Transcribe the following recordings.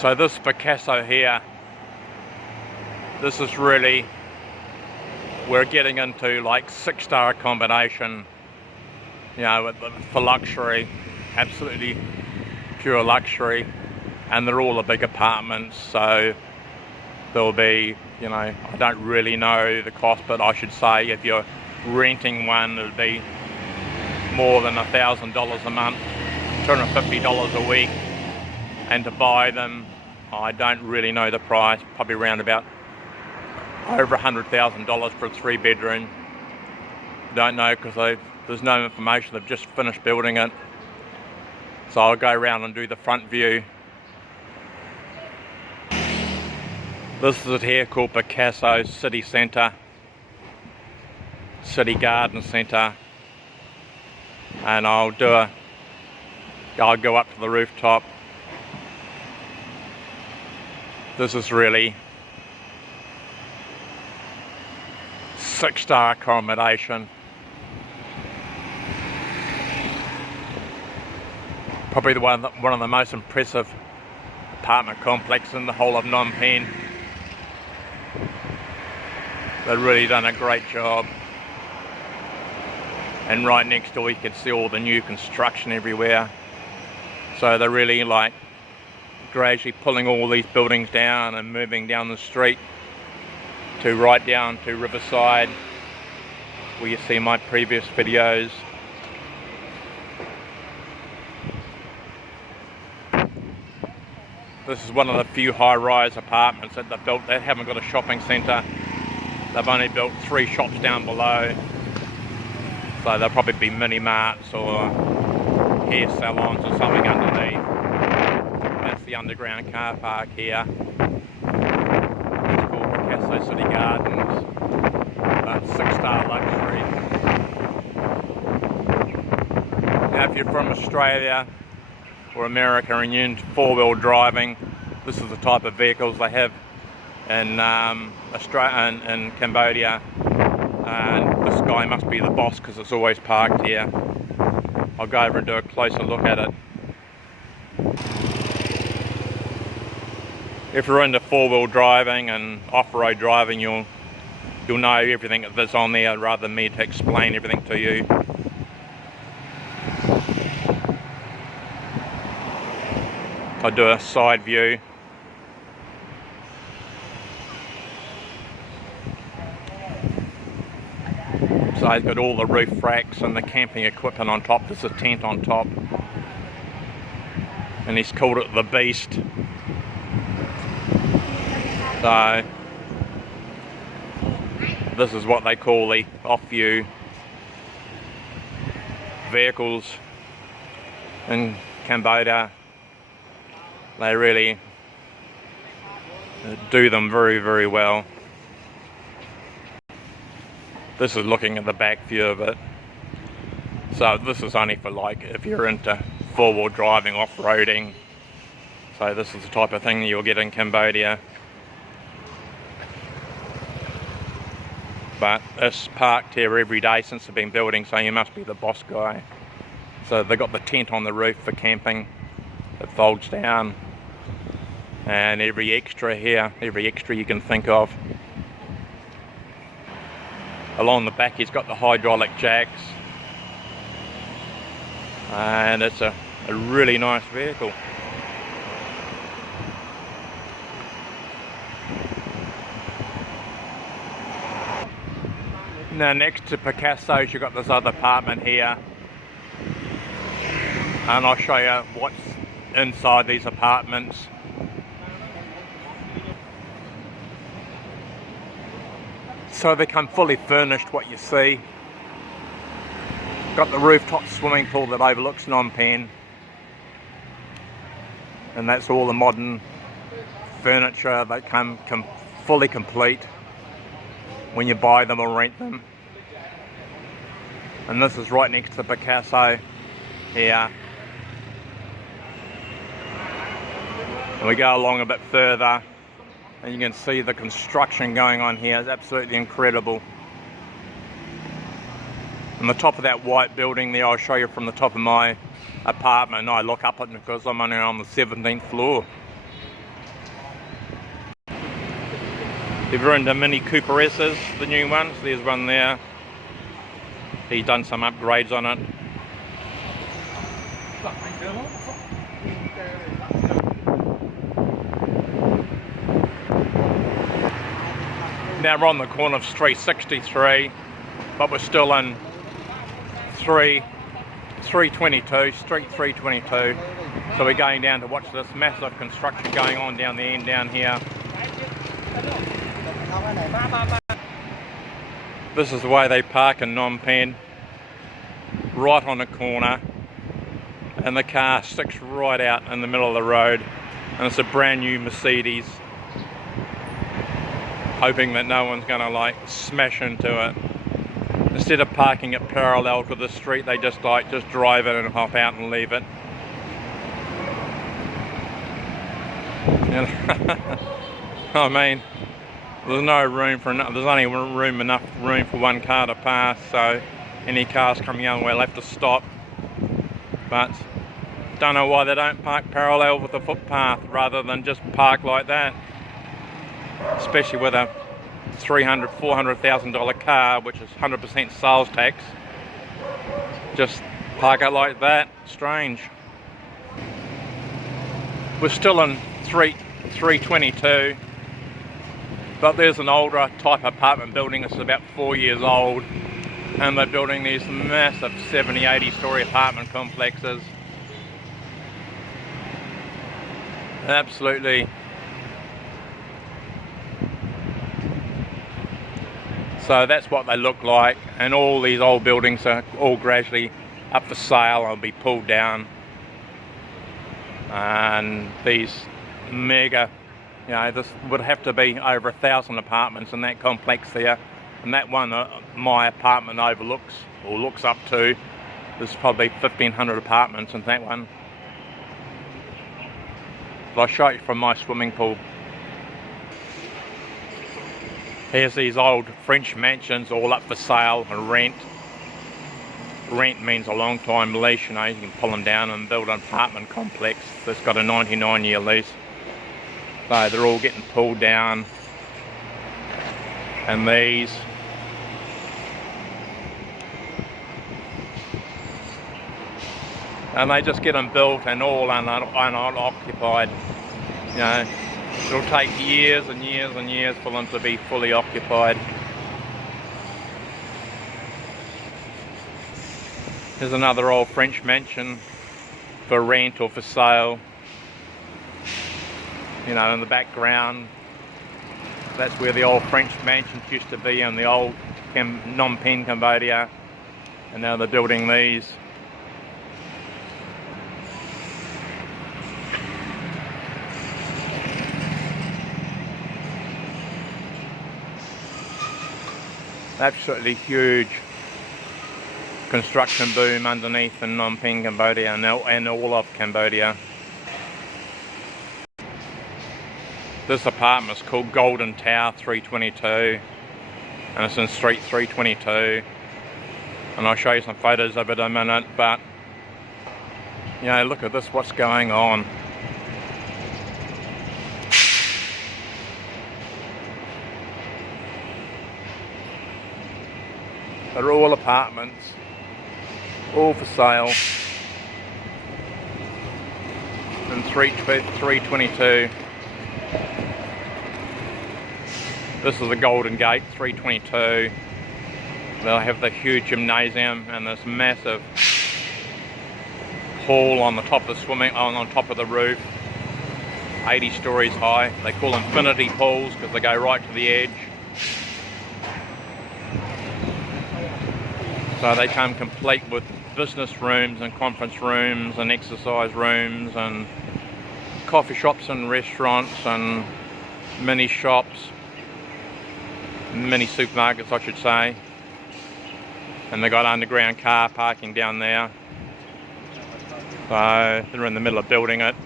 So this Picasso here, this is really, we're getting into like 6-star accommodation, you know, for luxury, absolutely pure luxury, and they're all the big apartments. So there'll be, you know, I don't really know the cost, but I should say if you're renting one, it'll be more than $1,000 a month, $250 a week. And to buy them, I don't really know the price, probably around about over $100,000 for a 3-bedroom. Don't know, because there's no information. They've just finished building it. So I'll go around and do the front view. This is it here, called Picasso City Centre, City Garden Centre. And I'll go up to the rooftop. This is really 6-star accommodation. Probably one of the most impressive apartment complexes in the whole of Phnom Penh. They've really done a great job. And right next door you can see all the new construction everywhere. So they're really like gradually pulling all these buildings down and moving down the street to right down to Riverside, where you see my previous videos. This is one of the few high-rise apartments that they've built that haven't got a shopping centre. They've only built 3 shops down below. So there'll probably be mini marts or hair salons or something underneath. That's the underground car park here. It's called Picasso City Gardens. But 6-star luxury. Now if you're from Australia or America and you're into 4-wheel driving, this is the type of vehicles they have in Australia and Cambodia. And this guy must be the boss because it's always parked here. I'll go over and do a closer look at it. If you're into 4-wheel driving and off-road driving, you'll know everything that's on there rather than me to explain everything to you. I'll do a side view. So he's got all the roof racks and the camping equipment on top. There's a tent on top. And he's called it the Beast. So this is what they call the off-view vehicles in Cambodia. They really do them very, very well. This is looking at the back view of it. So this is only for like if you're into 4-wheel driving, off-roading. So this is the type of thing you'll get in Cambodia. But it's parked here every day since they've been building, so you must be the boss guy. So they've got the tent on the roof for camping. It folds down. And every extra here, every extra you can think of. Along the back he's got the hydraulic jacks. And it's a really nice vehicle. Now next to Picasso's you've got this other apartment here. And I'll show you what's inside these apartments. So they come fully furnished, what you see. Got the rooftop swimming pool that overlooks Phnom Penh. And that's all the modern furniture that come fully complete when you buy them or rent them. And this is right next to Picasso here. And we go along a bit further and you can see the construction going on here is absolutely incredible. On the top of that white building there, I'll show you from the top of my apartment. I look up at it because I'm only on the 17th floor. If you're into Mini Cooperesses, the new ones, there's one there. He's done some upgrades on it. Now we're on the corner of Street 63, but we're still in 322, Street 322. So we're going down to watch this massive construction going on down the end down here. This is the way they park in Phnom Penh, right on the corner, and the car sticks right out in the middle of the road, and it's a brand new Mercedes, hoping that no one's going to like smash into it. Instead of parking it parallel to the street, they just drive it and hop out and leave it. I mean, there's no room for there's only enough room for one car to pass, so any cars coming out will have to stop. But don't know why they don't park parallel with the footpath rather than just park like that, especially with a $400,000 car, which is 100% sales tax. Just park it like that. Strange. We're still in 322, but there's an older type apartment building. It's about 4 years old, and they're building these massive 70-80 story apartment complexes. Absolutely. So that's what they look like, and all these old buildings are all gradually up for sale and will be pulled down. And these mega, you know, this would have to be over 1,000 apartments in that complex there. And that one my apartment overlooks, or looks up to, there's probably 1,500 apartments in that one. I'll show you from my swimming pool. Here's these old French mansions all up for sale and rent. Rent means a long time lease, you know, you can pull them down and build an apartment complex that's got a 99-year lease. So they're all getting pulled down. And these, and they just get them built and all unoccupied. You know, it'll take years and years and years for them to be fully occupied. Here's another old French mansion for rent or for sale. You know, in the background, that's where the old French mansions used to be in the old Phnom Penh Cambodia, and now they're building these. Absolutely huge construction boom underneath in Phnom Penh Cambodia and all of Cambodia. This apartment's called Golden Tower 322, and it's in Street 322, and I'll show you some photos of it in a minute. But you know, look at this, what's going on. They're all apartments, all for sale in 322. This is the Golden Gate 322. They'll have the huge gymnasium and this massive hall on the top of the on top of the roof, 80 stories high. They call them infinity pools because they go right to the edge. So they come complete with business rooms and conference rooms and exercise rooms and coffee shops and restaurants and mini shops, mini supermarkets I should say. And they got underground car parking down there. So they're in the middle of building it.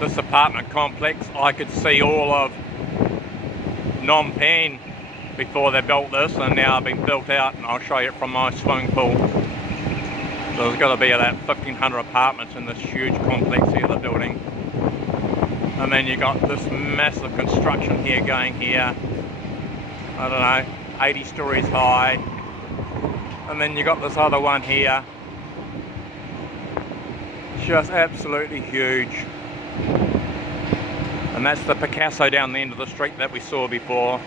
This apartment complex, I could see all of Phnom Penh before they built this, and now it's been built out, and I'll show you it from my swimming pool. So there's got to be about 1,500 apartments in this huge complex here they're building. And then you got this massive construction here going here, I don't know, 80 stories high. And then you got this other one here, just absolutely huge. And that's the Picasso down the end of the street that we saw before.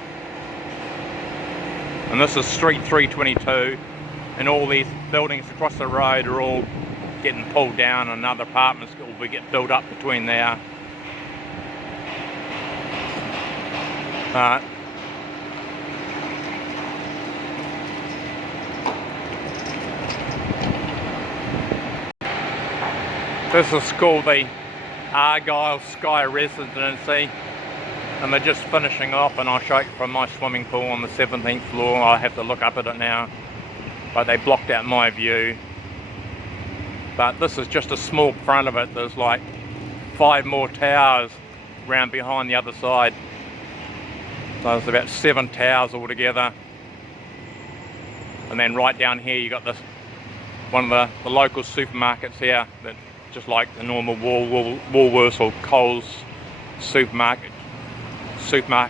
And this is Street 322, and all these buildings across the road are all getting pulled down, and other apartments will get built up between there. This is called the Argyle Sky Residency, and they're just finishing off, and I'll show you from my swimming pool on the 17th floor. I have to look up at it now, but they blocked out my view. But this is just a small front of it. There's like 5 more towers round behind the other side. So there's about 7 towers altogether. And then right down here you got this one of the local supermarkets here, that just like the normal Woolworths or Coles supermarket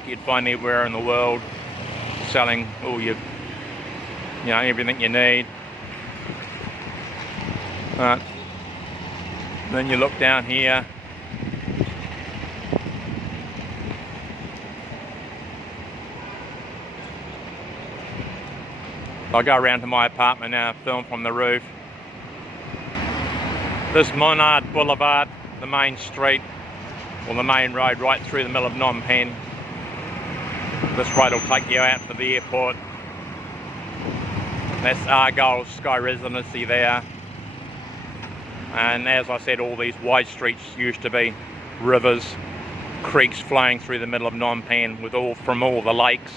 you'd find anywhere in the world, selling all your, you know, everything you need. Then you look down here. I'll go around to my apartment now, film from the roof. This Monard Boulevard, the main street, or the main road right through the middle of Phnom Penh. This road will take you out to the airport. That's Argyle Sky Residency there. And as I said, all these wide streets used to be rivers, creeks flowing through the middle of Phnom Penh from all the lakes,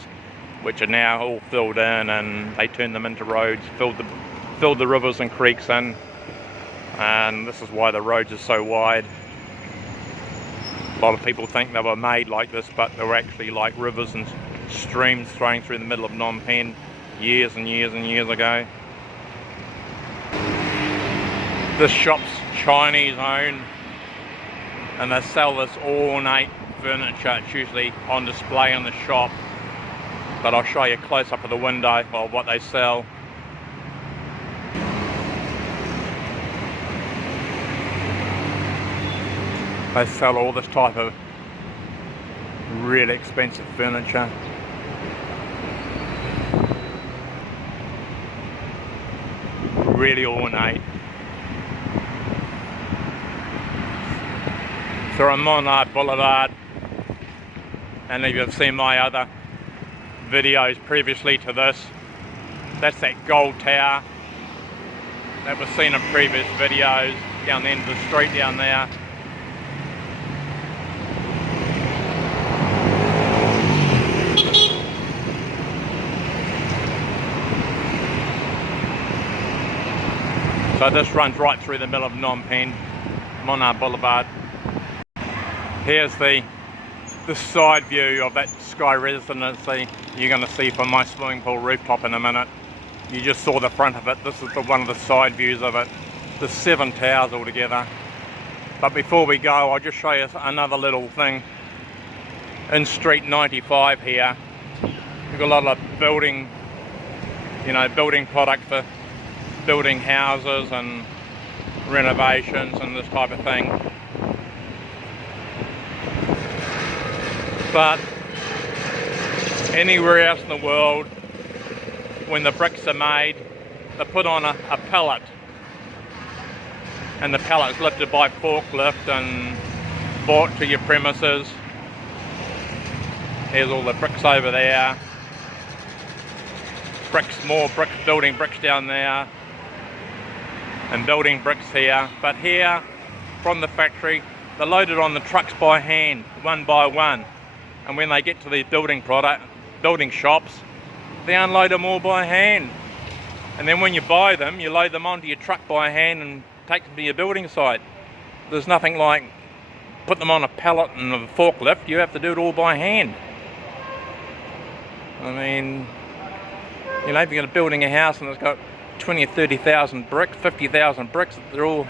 which are now all filled in, and they turned them into roads, filled the rivers and creeks in. And this is why the roads are so wide. A lot of people think they were made like this, but they were actually like rivers and streams flowing through the middle of Phnom Penh years and years and years ago. This shop's Chinese owned, and they sell this ornate furniture. It's usually on display in the shop, but I'll show you close up of the window of what they sell. They sell all this type of really expensive furniture. Really ornate. So I'm on Monard Boulevard, and if you've seen my other videos previously to this, that's that gold tower that was seen in previous videos down the end of the street down there. So this runs right through the middle of Phnom Penh, Monard Boulevard. Here's the side view of that Sky Residency you're going to see from my swimming pool rooftop in a minute. You just saw the front of it. This is one of the side views of it. There's 7 towers altogether. But before we go, I'll just show you another little thing. In Street 95 here, we've got a lot of building product for building houses and renovations and this type of thing. But anywhere else in the world, when the bricks are made, they're put on a pallet, and the pallet's lifted by forklift and brought to your premises. Here's all the bricks over there. Building bricks down there, and building bricks here. But here, from the factory, they're loaded on the trucks by hand, one by one. And when they get to the building shops, they unload them all by hand. And then when you buy them, you load them onto your truck by hand and take them to your building site. There's nothing like put them on a pallet and a forklift. You have to do it all by hand. I mean, you know, if you're building a house and it's got 20 or 30,000 bricks, 50,000 bricks, they're all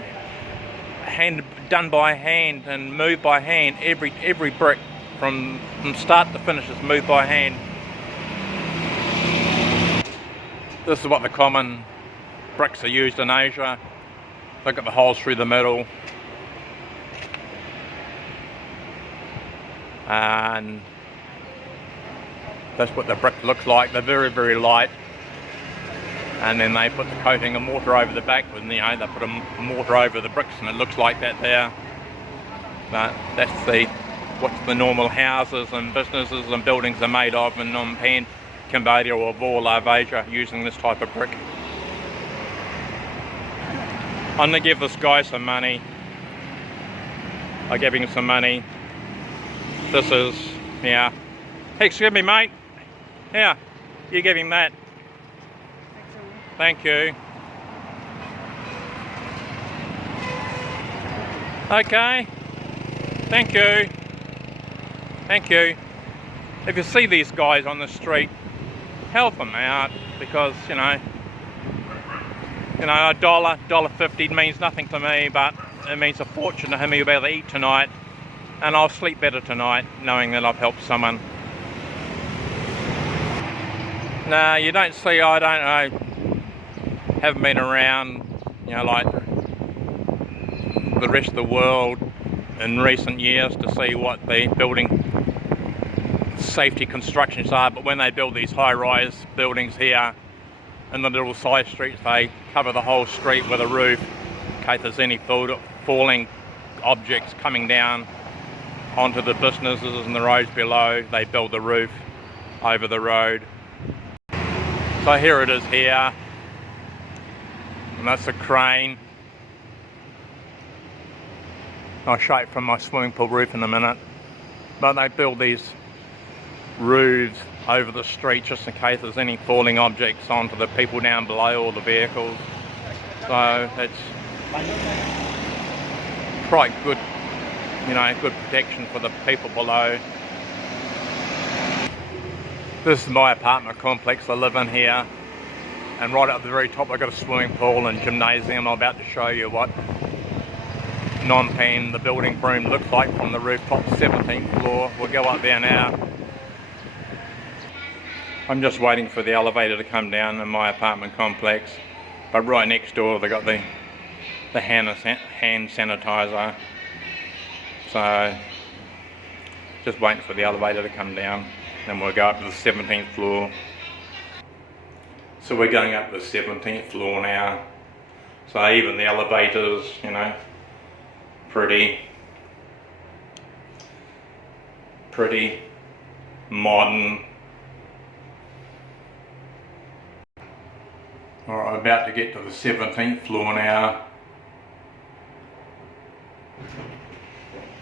done by hand and moved by hand. Every brick from start to finish is moved by hand. This is what the common bricks are used in Asia. Look at the holes through the middle. And that's what the brick looks like. They're very, very light. And then they put the coating of mortar over the back, and they put a mortar over the bricks, and it looks like that there. But that's what the normal houses and businesses and buildings are made of in Phnom Penh, Cambodia, or all of Asia, using this type of brick. I'm gonna give this guy some money. I gave him some money. This is, yeah. Hey, excuse me, mate. Yeah, you give him that. Thank you. Okay. Thank you. Thank you. If you see these guys on the street, help them out, because you know, $1.50 means nothing to me, but it means a fortune to him. He'll be able to eat tonight, and I'll sleep better tonight knowing that I've helped someone. Nah, you don't see, I don't know, haven't been around, you know, like the rest of the world in recent years to see what the building safety constructions are, but when they build these high-rise buildings here in the little side streets, they cover the whole street with a roof in case there's any falling objects coming down onto the businesses and the roads below. They build the roof over the road. So here it is here, and that's a crane. I'll show it from my swimming pool roof in a minute. But they build these roofs over the street just in case there's any falling objects onto the people down below or the vehicles. So it's quite good, you know, good protection for the people below. This is my apartment complex. I live in here, and right up the very top I've got a swimming pool and gymnasium. I'm about to show you what Phnom Penh, the building room, looks like from the rooftop, 17th floor. We'll go up there now. I'm just waiting for the elevator to come down in my apartment complex, but right next door they've got the hand sanitizer. So just waiting for the elevator to come down, then we'll go up to the 17th floor. So we're going up to the 17th floor now. So even the elevators, you know, pretty modern. Alright, I'm about to get to the 17th floor now,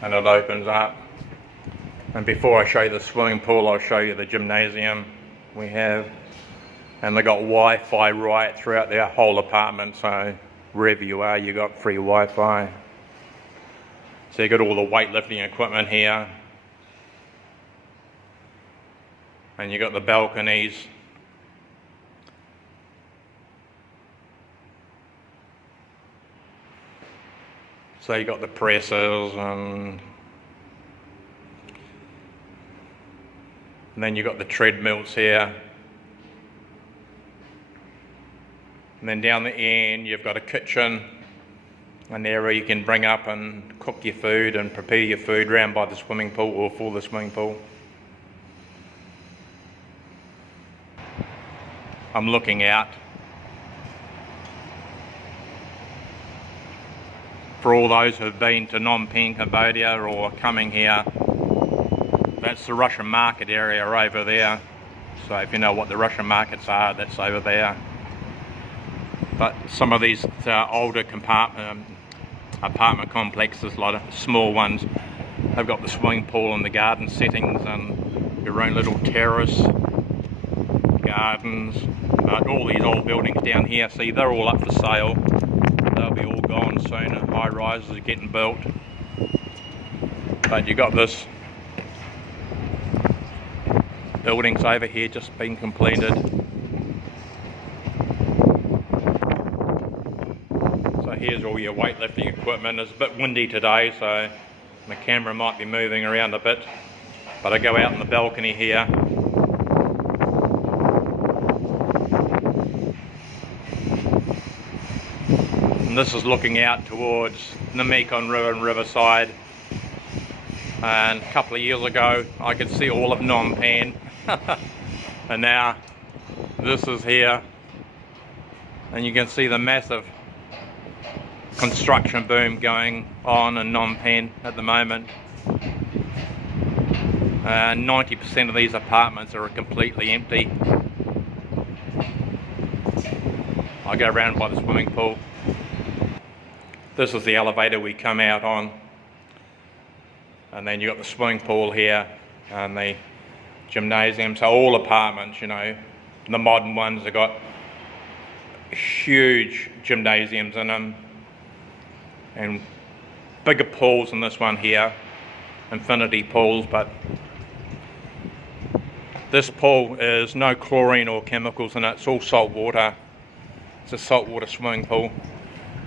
and it opens up. And before I show you the swimming pool, I'll show you the gymnasium we have. And they got Wi-Fi right throughout their whole apartment, so wherever you are, you got free Wi-Fi. So you got all the weightlifting equipment here, and you got the balconies. So you got the presses, and then you got the treadmills here. And then down the end you've got a kitchen, an area you can bring up and cook your food and prepare your food round by the swimming pool or for the swimming pool. I'm looking out for all those who've been to Phnom Penh, Cambodia, or coming here. That's the Russian market area over there. So if you know what the Russian markets are, that's over there. But some of these older apartment complexes, a lot of small ones, they've got the swimming pool and the garden settings and your own little terrace gardens. But all these old buildings down here, see, they're all up for sale. They'll be all gone soon, and high rises are getting built. But you got this buildings over here just being completed. So here's all your weightlifting equipment. It's a bit windy today, so my camera might be moving around a bit, but I go out on the balcony here. And this is looking out towards the Mekong River and Riverside. And a couple of years ago I could see all of Phnom Penh. And now this is here, and you can see the massive construction boom going on in Phnom Penh at the moment. 90% of these apartments are completely empty. I go around by the swimming pool. This is the elevator we come out on, and then you've got the swimming pool here and the gymnasium. So all apartments, you know, the modern ones have got huge gymnasiums in them and bigger pools than this one here, infinity pools. But this pool is no chlorine or chemicals in it, it's all salt water. It's a saltwater swimming pool.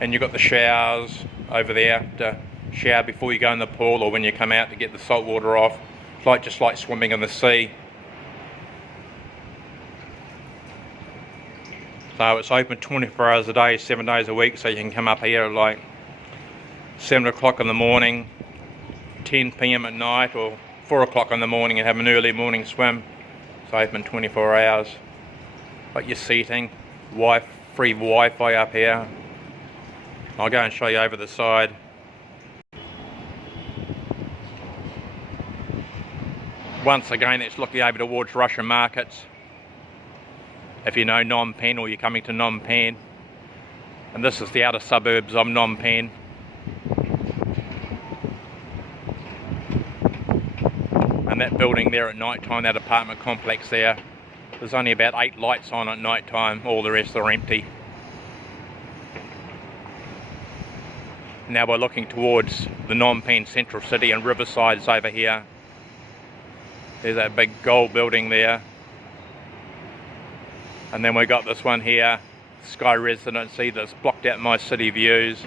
And you've got the showers over there to shower before you go in the pool or when you come out to get the salt water off. It's like just like swimming in the sea. So it's open 24 hours a day, 7 days a week, so you can come up here at like 7 o'clock in the morning, 10 p.m. at night, or 4 o'clock in the morning and have an early morning swim. It's open 24 hours. Got your seating, free Wi-Fi up here. I'll go and show you over the side. Once again, it's looking over towards Russian markets. If you know Phnom Penh or you're coming to Phnom Penh. And this is the outer suburbs of Phnom Penh. And that building there at night time, that apartment complex there, there's only about 8 lights on at night time, all the rest are empty. Now we're looking towards the Phnom Penh central city, and Riverside is over here. There's that big gold building there. And then we got this one here, Sky Residency, that's blocked out my city views.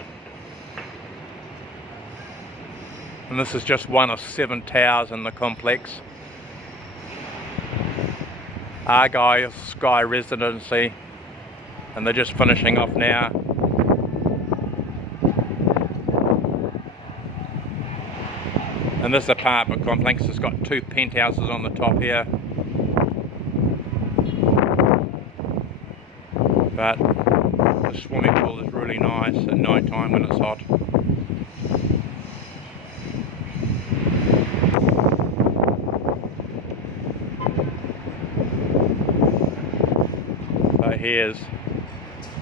And this is just one of 7 towers in the complex. Argyle Sky Residency, and they're just finishing off now. And this apartment complex has got 2 penthouses on the top here. But the swimming pool is really nice at night time when it's hot. So here's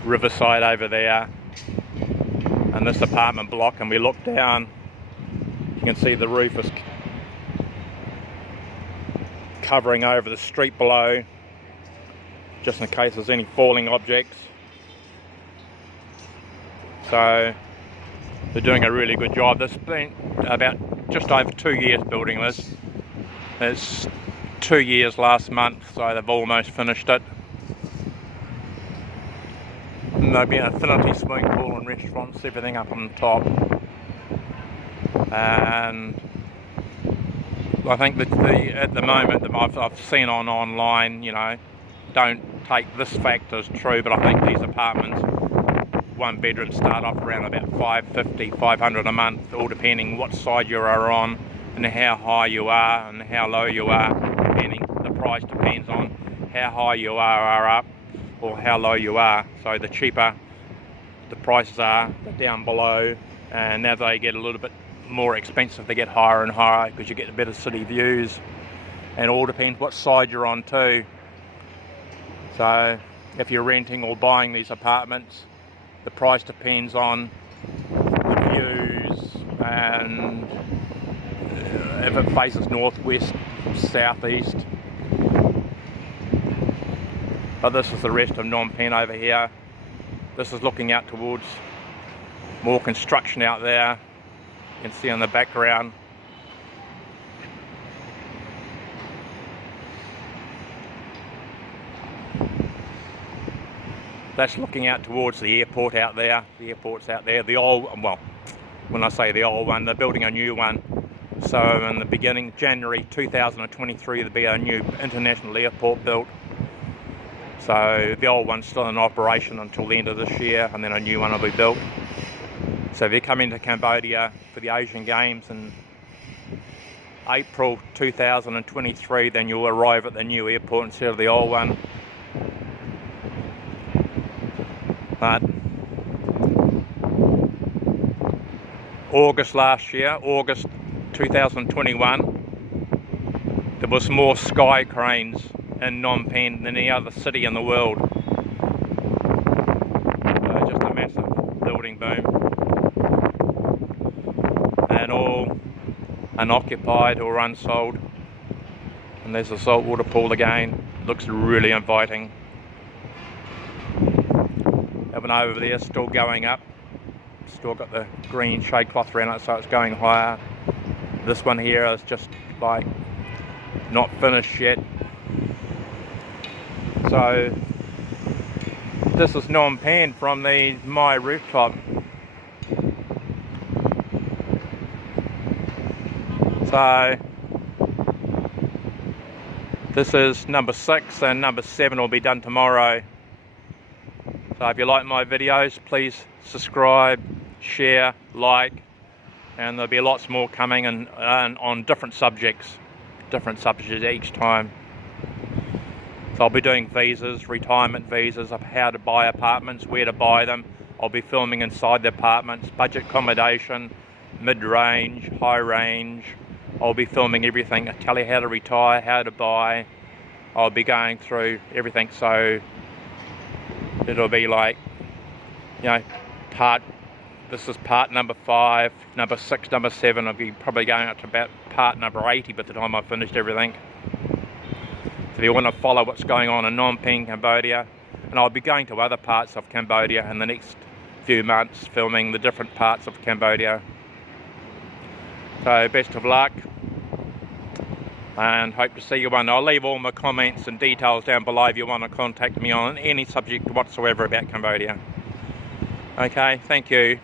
Riverside over there, and this apartment block, and we look down. You can see the roof is covering over the street below, just in case there's any falling objects. So they're doing a really good job. This has been about just over 2 years building this. It's 2 years last month, so they've almost finished it. And there'll be an infinity swimming pool and restaurants, everything up on the top. And I think that at the moment I've seen online, you know, don't take this fact as true, but I think these apartments, 1 bedroom, start off around about $550, $500 a month, all depending what side you are on and how high you are and how low you are. Depending, the price depends on how high you are up or how low you are. So the cheaper the prices are, the down below, and now they get a little bit more expensive, they get higher and higher because you get better city views, and it all depends what side you're on too. So if you're renting or buying these apartments, the price depends on the views, and if it faces northwest, southeast. But this is the rest of Phnom Penh over here. This is looking out towards more construction out there. You can see in the background. That's looking out towards the airport out there. The airport's out there. The old, well, when I say the old one, they're building a new one. So in the beginning, January 2023, there'll be a new international airport built. So the old one's still in operation until the end of this year, and then a new one will be built. So if you're coming to Cambodia for the Asian Games in April 2023, then you'll arrive at the new airport instead of the old one. But August last year, August 2021, there was more sky cranes in Phnom Penh than any other city in the world. Just a massive building boom. And all unoccupied or unsold. And there's the saltwater pool again. Looks really inviting. That one over there still going up. Still got the green shade cloth around it, so it's going higher. This one here is just like not finished yet. So this is Phnom Penh from my rooftop. So this is number 6, and number 7 will be done tomorrow. So if you like my videos, please subscribe, share, like, and there'll be lots more coming and on different subjects each time. So I'll be doing visas, retirement visas, of how to buy apartments, where to buy them. I'll be filming inside the apartments, budget accommodation, mid-range, high range. I'll be filming everything. I'll tell you how to retire, how to buy. I'll be going through everything, so it'll be like, you know, this is part number 5, number 6, number 7. I'll be probably going up to about part number 80 by the time I've finished everything. So if you want to follow what's going on in Phnom Penh, Cambodia, and I'll be going to other parts of Cambodia in the next few months, filming the different parts of Cambodia. So best of luck, and hope to see you one. I'll leave all my comments and details down below if you want to contact me on any subject whatsoever about Cambodia. Okay, thank you.